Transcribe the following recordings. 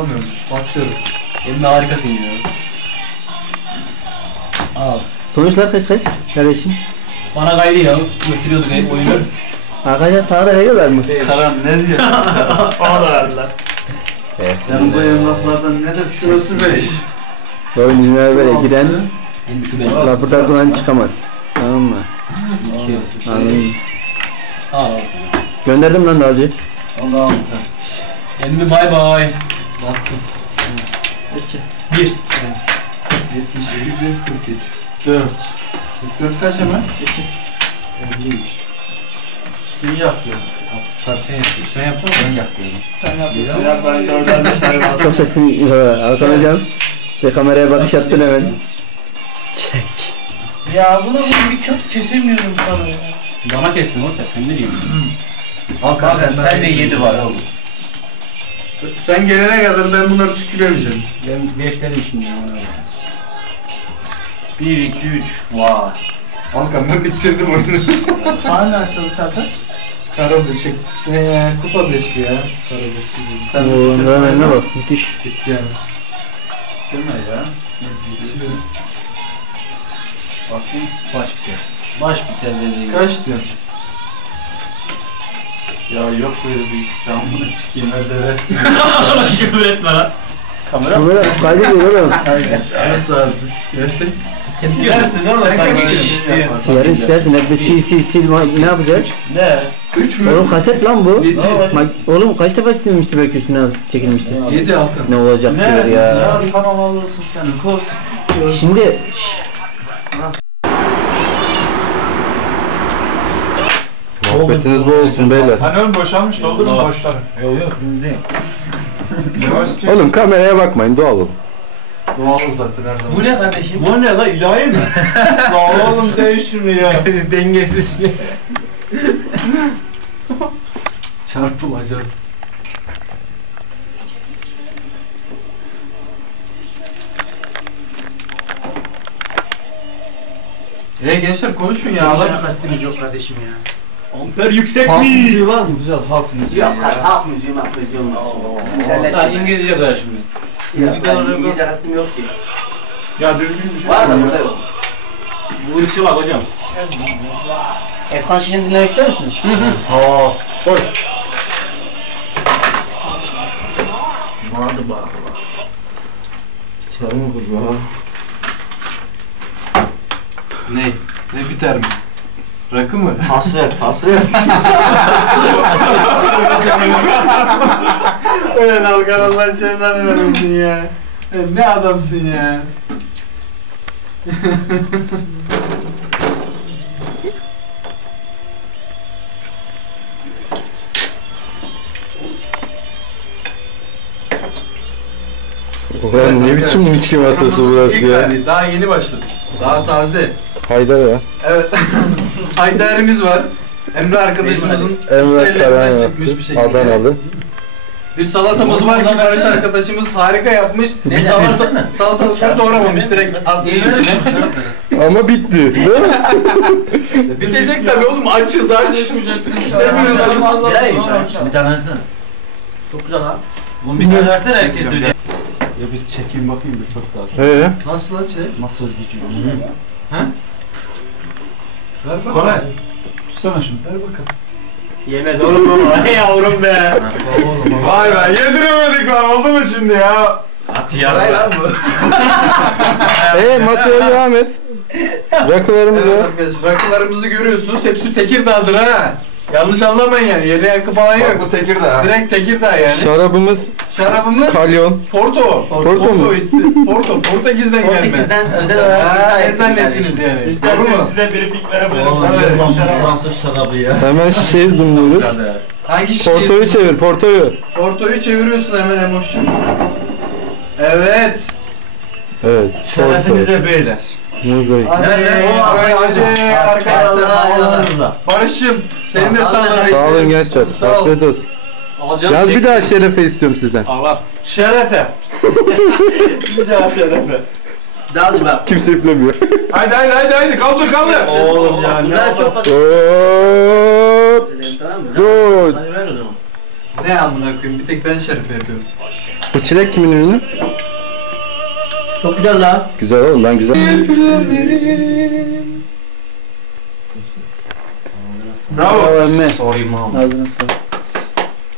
alamıyorum. Batıyorum. Emre harikasın ya. Al. Sonuçlar kaç kaç kardeşim? Bana kaydı ya. Götürüyorduk hep oyunu. Arkadaşlar sana da veriyorlar mı? Karan ne diyor? Bana da verdiler. Sen bu emlaklardan ne dersin? Şurası 5. Oyun izine böyle giren benim. laboratuvardan çıkamaz. Tamam mı? Anladım. Al. Gönderdim lan dağcı. Allah altı. Emmi bay bay. Baktım. Bir. 77, 43. 4. 44 kaç hemen? 2. 53. Kim yapıyor? Tarkan yapıyor. Sen yapma ben yapıyorum. Sen yapıyorsun. Yap ben dörder beşer var. Çok sesin Hakan hocam. Ve kameraya bakış attın hemen. Çek. Ya bunu bir kök kesemiyorum sana ya. Bana kestin orta. Sen ne diyorsun? Hakan Kanka sen de yedi var oğlum. Sen gelene kadar ben bunları tüküremeyeceğim. Ben beş dedim şimdi. ya, ona göre. 1, 2, 3. Vay. Hakan ben bitirdim oyunu. Sana ne açıldı Sertaç? Kara beşik. Şey, kupa beşli ya. Kara beşli. Sen Oo, bitirdin Ömer'ine oyunu. bak müthiş. Bitti yani. Kime ya? Bakayım. Baş bitiyor. Baş biter dediğin. Kaçtı? Ya yok böyle bir iş. Sen bunu sikeyim evde resim. Küfür etme lan. Kamera Kamera kaydediyor oğlum. Aynen. Sağ olsun siktir. Silersin oğlum Sen sen kaç gibi. kişi Silerin silersin hep bir sil sil sil ne yapacağız? Ne? 3 mü? Oğlum kaset lan bu. Yedi. Bak, oğlum kaç defa silmişti belki üstüne çekilmişti. 7 Hakan. Ne olacak diyor ya. tamam alırsın sen. Koz. Şimdi Muhabbetiniz bol olsun beyler. Hani oğlum boşalmış doldurun boşları. Yok yok. Değil. Oğlum kameraya bakmayın doğal olun. Doğal zaten her zaman. Bu ne kardeşim? Bu ne la ilahi mi? la oğlum değiş şunu ya. Dengesiz. Çarpılacağız. E gençler konuşun ya. Allah kastimiz yok kardeşim ya. Amper yüksek Halk mi? müziği var mı güzel halk müziği Yok ya? halk müziği halk müziği olmaz. Ha İngilizce koyar şimdi. Yok ben İngilizce kastım yok ki. Ya düzgün bir şey. Var da ya. burada yok. Bu işi bak hocam. Efkan Şişini dinlemek ister misiniz? Aa, koy. Vardı bak. Sarımı kurbağa. Ne? Ne biter mi? Rakı mı? Hasret, hasret. Ulan Alkan Allah cezanı vermesin ya. Ne adamsın ya. Ulan ne biçim içki masası burası ya. Daha yeni başladı. Daha taze. Haydar ya. Evet. Haydarimiz var. Emre arkadaşımızın Emre ellerinden Karan çıkmış bir şekilde. Adanalı. Bir salatamız var ki Barış arkadaşımız harika yapmış. Ne Salata, salatalıkları doğramamış direkt atmış içine. Ama bitti. Değil mi? Bitecek tabii oğlum açız aç. ne diyorsun? Bir tane versene. Çok güzel ha. Bunu bir tane versene herkes söylüyor. Ya bir çekeyim bakayım bir çok daha. Ee, Nasıl lan şey? Masaj gidiyor. Ver bakalım. Koray. Tutsana şunu. Ver bakalım. Yemez oğlum bu. Hey yavrum be. Vay be yediremedik lan oldu mu şimdi ya? At Hayır lan bu. ee masaya devam et. Rakılarımız Evet var. arkadaşlar rakılarımızı görüyorsunuz. Hepsi Tekirdağ'dır ha. Yanlış anlamayın yani. Yere yakı falan yok. bu Tekirdağ. Direkt Tekirdağ yani. Şarabımız Şarabımız kalyon. Porto. Porto mu? Porto. Portekiz'den gelme. Portekiz'den özel olarak Ha, ne zannettiniz yani? Doğru İsterseniz mu? size briefing verebilirim. Evet. Fransız şarabı ya. Hemen şey zoomluyoruz. Hangi şişeyi? Portoyu çevir, portoyu. Portoyu çeviriyorsun hemen Emoş'cum. Evet. Evet. Porto. beyler. Mozaik. Hadi, Nerede? hadi, hadi arkadaşlar. Allah. Barış'ım, senin de Sağ olun sağlığına Sağ olun isterim. gençler. Sağ ol. Afiyet olsun. Alacağım. Yaz bir daha şerefe istiyorum sizden. Allah. Şerefe. bir daha şerefe. Daha az bak. Kimse iplemiyor. Haydi haydi haydi haydi kaldır kaldır. Oğlum ya Bunlar çok fazla. Hop. Tamam mı? Good. Hadi ver o zaman. Ne amına koyayım bir tek ben şerefe yapıyorum. Bu çilek kimin ürünü? Çok güzel la. Güzel oğlum lan güzel. Bravo. Bravo emme. Sorry. Ağzına sağlık.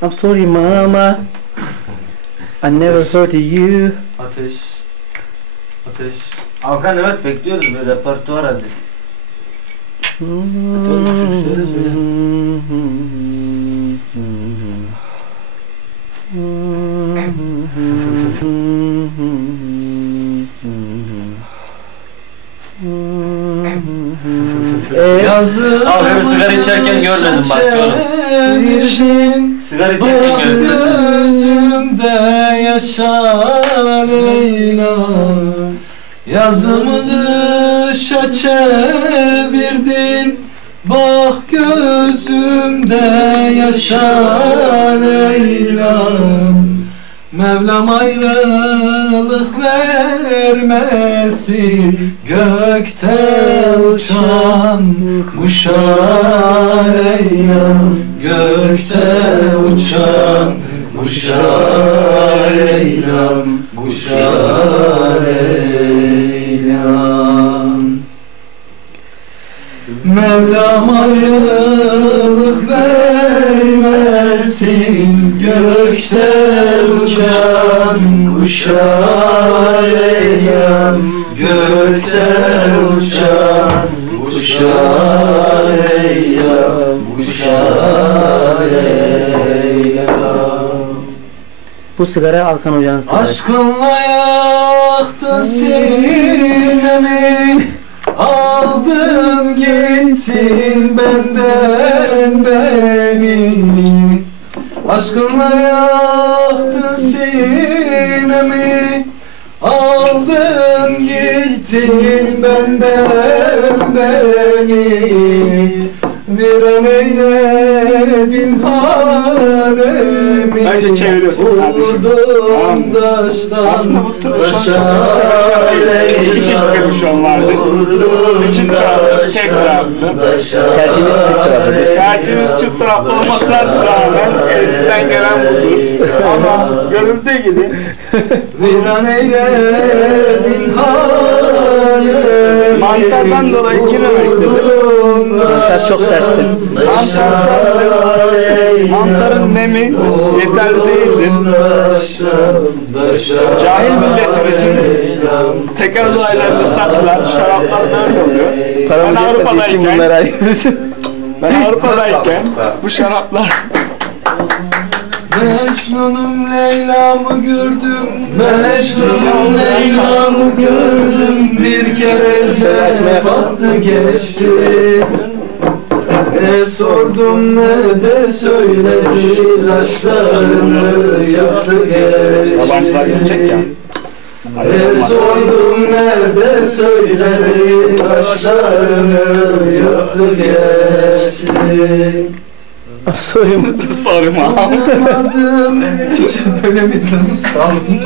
I'm sorry mama. I never hurt you. Ateş. Ateş. Alkan evet bekliyoruz bir repertuar hadi. Atıyorum küçük söyle söyle. Yazı Abi sigara içerken görmedim bak, çevirsin. Sigara içerken gördüm. gözümde yaşar Leyla Yazımı dışa çevirdin Bak gözümde yaşar Leyla Mevlam ayrılık vermesin Gökte uçan kuşa Leyla'm Gökte uçan kuşa Leyla'm Kuşa Leyla'm Mevlam ayrılık vermesin Bu sigara Alkan Hoca'nın sigarası. Aşkınla yaktı sinemi. Aldın gittin benden beni. Aşkınla yaktı sinemi. Aldın gittin benden beni. Bir an eyledin haremi Bence çeviriyorsun kardeşim. Tamam? Aslında bu tür şu an çok İki çeşit perküsyon vardı. İçin taraflı, tek taraflı. Tercihimiz tık tarafıdır. Tercihimiz çift taraflı olmasına rağmen elimizden gelen budur. Ama görüldüğü gibi Bir an eyledin halimi mantardan dolayı girmemektedir. Mantar çok serttir. Mantar serttir. Mantarın nemi yeterli değildir. Cahil milletimizin teker olaylarında satılan şaraplar böyle oluyor. Ben Paramız yetmediği için Avrupa'dayken, bunları ayırıyoruz. ben Avrupa'dayken bu şaraplar Mecnun'um Leyla'mı gördüm Mecnun'um Leyla'mı gördüm Bir kere baktı geçti sordum ne de söyledi Laşlarını yaktı yabancılar gelecek ya. geçti Ne sordum ne de söyledi Laşlarını yaktı geçti Sorayım. Sorma. Anlamadım hiç böyle mi kaldın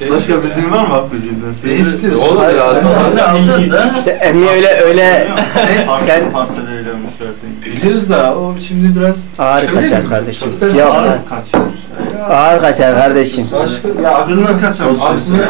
mı? Başka bildiğin var mı Abdülcim'den? Ne istiyorsun? Olur ya. Abi aldın da. İşte Emmi öyle öyle sen. Biliyoruz da o şimdi biraz ağır kaçar kardeşim. Yok ağır. Kaçıyor. ağır kaçar kardeşim. başka ya aklına aklına aklına